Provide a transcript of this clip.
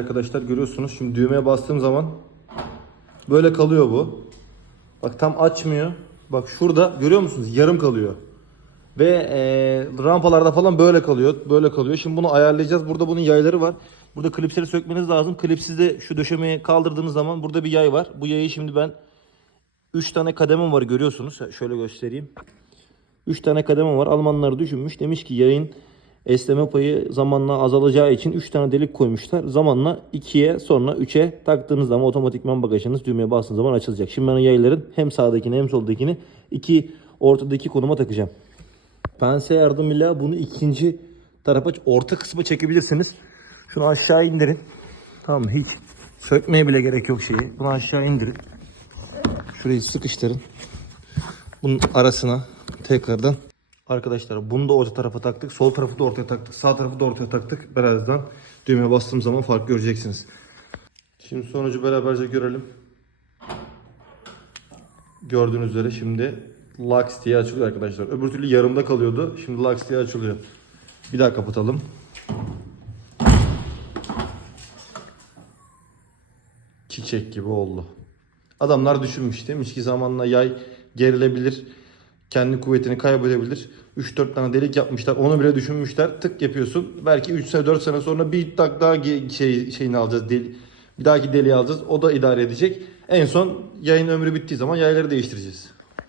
Arkadaşlar görüyorsunuz şimdi düğmeye bastığım zaman böyle kalıyor bu. Bak tam açmıyor. Bak şurada görüyor musunuz? Yarım kalıyor. Ve e, rampalarda falan böyle kalıyor. Böyle kalıyor. Şimdi bunu ayarlayacağız. Burada bunun yayları var. Burada klipsleri sökmeniz lazım. Klipsiz de şu döşemeyi kaldırdığınız zaman burada bir yay var. Bu yayı şimdi ben 3 tane kademem var görüyorsunuz. Şöyle göstereyim. 3 tane kademem var. Almanlar düşünmüş. Demiş ki yayın esneme payı zamanla azalacağı için 3 tane delik koymuşlar. Zamanla 2'ye sonra 3'e taktığınız zaman otomatikman bagajınız düğmeye bastığınız zaman açılacak. Şimdi ben yayların hem sağdakini hem soldakini iki ortadaki konuma takacağım. Pense yardımıyla bunu ikinci tarafa orta kısma çekebilirsiniz. Şunu aşağı indirin. Tamam? Hiç sökmeye bile gerek yok şeyi. Bunu aşağı indirin. Şurayı sıkıştırın. Bunun arasına tekrardan arkadaşlar bunu da orta tarafa taktık. Sol tarafı da ortaya taktık. Sağ tarafı da ortaya taktık. Birazdan düğmeye bastığım zaman fark göreceksiniz. Şimdi sonucu beraberce görelim. Gördüğünüz üzere şimdi Lux diye açılıyor arkadaşlar. Öbür türlü yarımda kalıyordu. Şimdi Lux diye açılıyor. Bir daha kapatalım. Çiçek gibi oldu. Adamlar düşünmüş demiş ki zamanla yay gerilebilir. Kendi kuvvetini kaybedebilir. 3-4 tane delik yapmışlar. Onu bile düşünmüşler. Tık yapıyorsun. Belki 3 sene 4 sene sonra bir tak daha şey şeyini alacağız. Del, bir dahaki deliği alacağız. O da idare edecek. En son yayın ömrü bittiği zaman yayları değiştireceğiz.